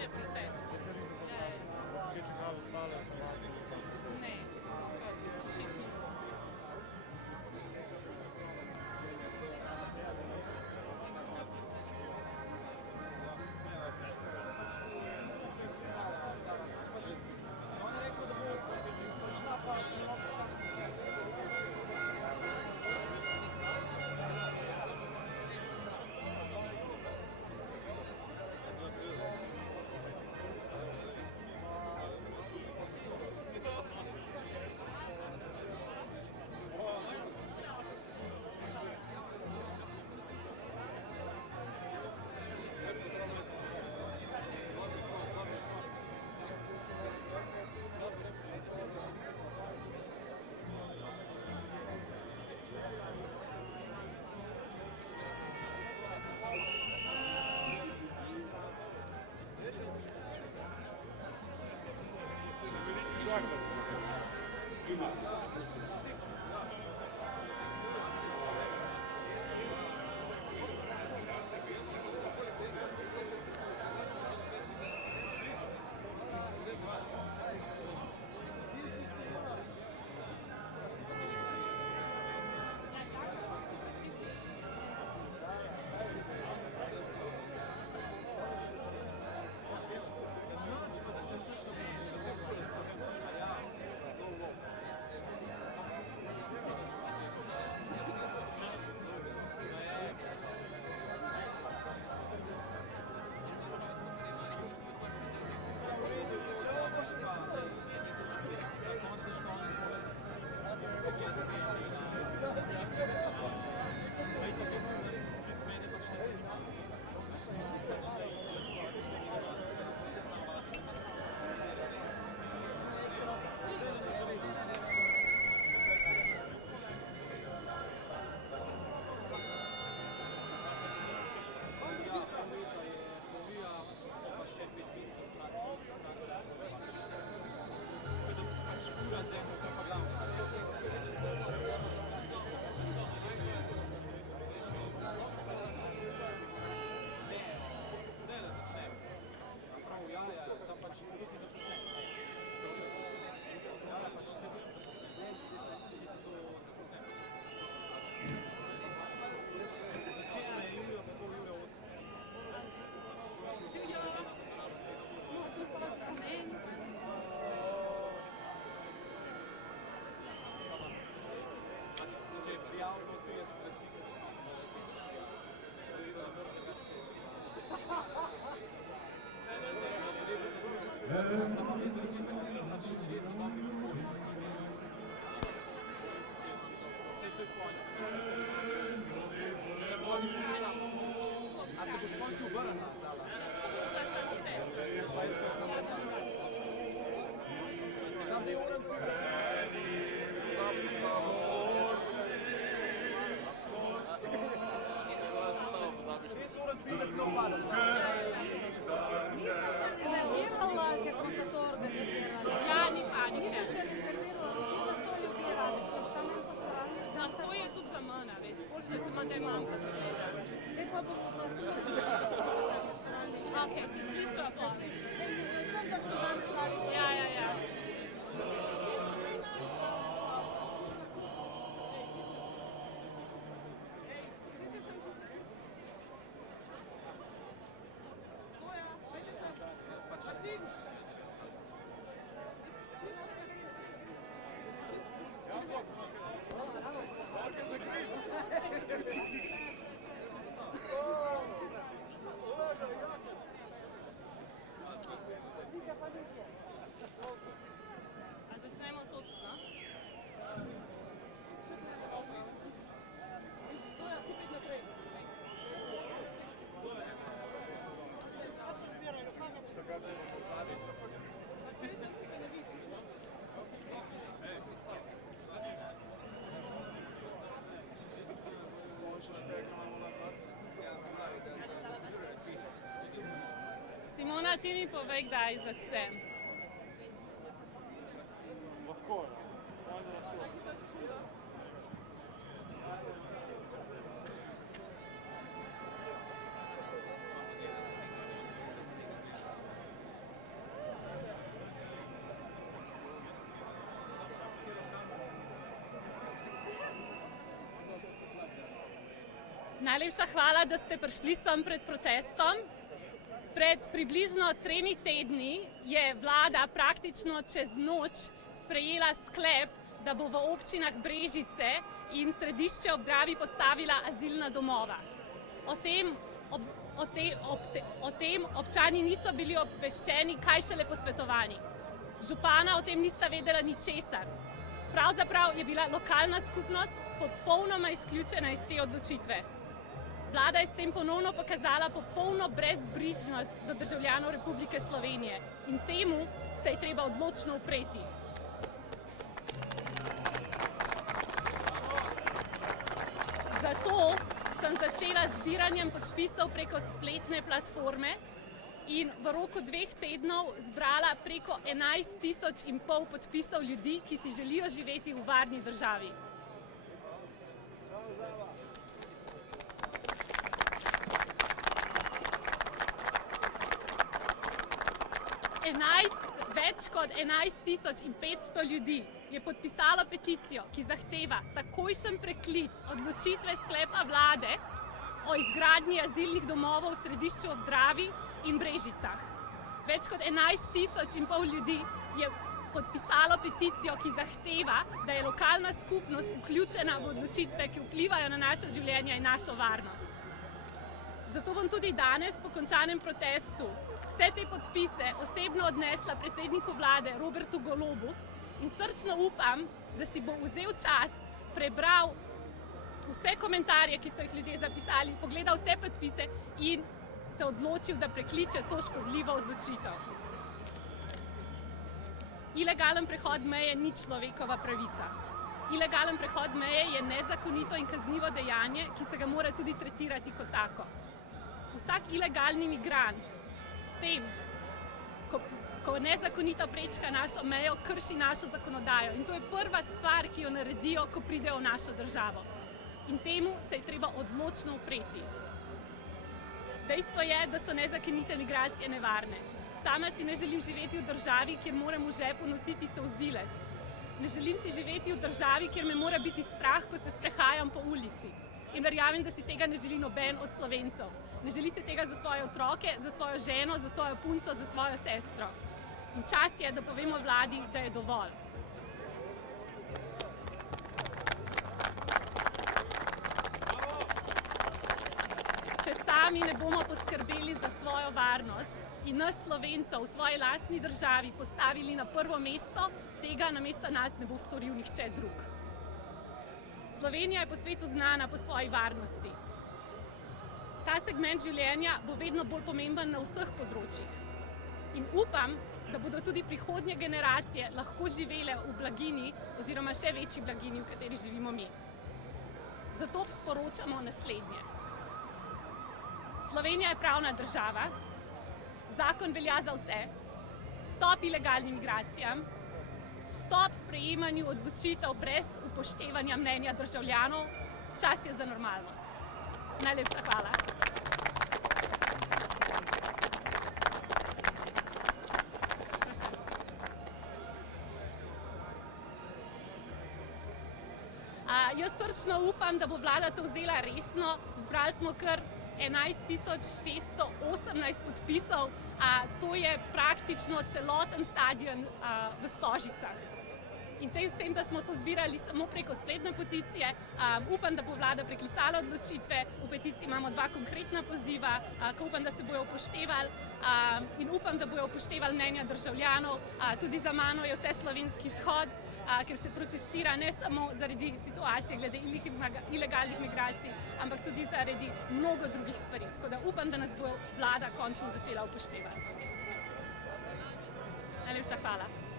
je protest. Jaz sem videl podcast, sem kaj čakal ostale snovalce, ki so. Ne, čez 6 minut. On je rekel, da bo sprašila pa čelopča. A se boš pol ti obrnil nazaj? Šta sta tukaj? Pa jaz pa sem sam ne moram Res moram videti, kako pada Nisem še rezervirala, ker smo se to organizirali. Ja, ni panike. Nisem še rezervirala, ni za 100 ljudi rabiš, če pa tam en postavljalnic. No, to je tudi za mene, veš, počne se ima, da imam postreda. Zdaj pa bomo pa smrti, da za te postavljalnice. Ok, si slišala, pa slišala. Predvsem, da smo danes dali. Ja, ja, ja. A začnemo točno? Simona, ti mi povej, kdaj začnem. lahko. Najlepša hvala, da ste prišli sem pred protestom. Pred približno 3 tedni je vlada praktično čez noč sprejela sklep, da bo v občinah Brežice in Središče ob Dravi postavila azilna domova. O tem občani niso bili obveščeni, kaj šele posvetovani. Župana o tem nista vedela ničesar. Pravzaprav je bila lokalna skupnost popolnoma izključena iz te odločitve. Vlada je s tem ponovno pokazala popolno brezbrižnost do državljanov Republike Slovenije in temu se je treba odločno upreti. Zato sem začela z zbiranjem podpisov preko spletne platforme in v roku 2 tednov zbrala preko 11 500 podpisov ljudi, ki si želijo živeti v varni državi. Več kot 11 500 ljudi je podpisalo peticijo, ki zahteva takojšen preklic odločitve sklepa vlade o izgradnji azilnih domov v Središču ob Dravi in Brežicah. Več kot 11 500 ljudi je podpisalo peticijo, ki zahteva, da je lokalna skupnost vključena v odločitve, ki vplivajo na naše življenje in našo varnost. Zato bom tudi danes po končanem protestu vse te podpise osebno odnesla predsedniku vlade Robertu Golobu in srčno upam, da si bo vzel čas, prebral vse komentarje, ki so jih ljudje zapisali, pogledal vse podpise in se odločil, da prekliče to škodljivo odločitev. Ilegalen prehod meje ni človekova pravica. Ilegalen prehod meje je nezakonito in kaznivo dejanje, ki se ga mora tudi tretirati kot tako. Vsak ilegalni migrant s tem, ko nezakonito prečka našo mejo, krši našo zakonodajo. In to je prva stvar, ki jo naredijo, ko pridejo v našo državo. In temu se je treba odločno upreti. Dejstvo je, da so nezakonite migracije nevarne. Sama si ne želim živeti v državi, kjer moram v žepu nositi solzivec. Ne želim si živeti v državi, kjer me mora biti strah, ko se sprehajam po ulici. In verjamem, da si tega ne želi noben od Slovencev. Ne želi si tega za svoje otroke, za svojo ženo, za svojo punco, za svojo sestro. In čas je, da povemo vladi, da je dovolj. Če sami ne bomo poskrbeli za svojo varnost in nas Slovencev v svoji lastni državi postavili na prvo mesto, tega namesto nas ne bo storil nihče drug. Slovenija je po svetu znana po svoji varnosti. Ta segment življenja bo vedno bolj pomemben na vseh področjih. In upam, da bodo tudi prihodnje generacije lahko živele v blaginji oziroma še večji blaginji, v kateri živimo mi. Zato sporočamo naslednje. Slovenija je pravna država, zakon velja za vse, stop ilegalnim migracijam, stop sprejemanju odločitev brez upoštevanja mnenja državljanov, čas je za normalnost. Najlepša hvala. Jaz srčno upam, da bo vlada to vzela resno. Zbrali smo kar 11 618 podpisov, to je praktično celoten stadion v Stožicah. In s tem, da smo to zbirali samo preko spletne peticije, upam, da bo vlada preklicala odločitve. V peticiji imamo 2 konkretna poziva, ko upam, da se bojo upoštevali in upam, da bojo upoštevali mnenja državljanov. Tudi za mano je vseslovenski shod, ker se protestira ne samo zaradi situacije glede ilegalnih migracij, ampak tudi zaradi mnogo drugih stvari. Tako da upam, da nas bo vlada končno začela upoštevati. Najlepša hvala.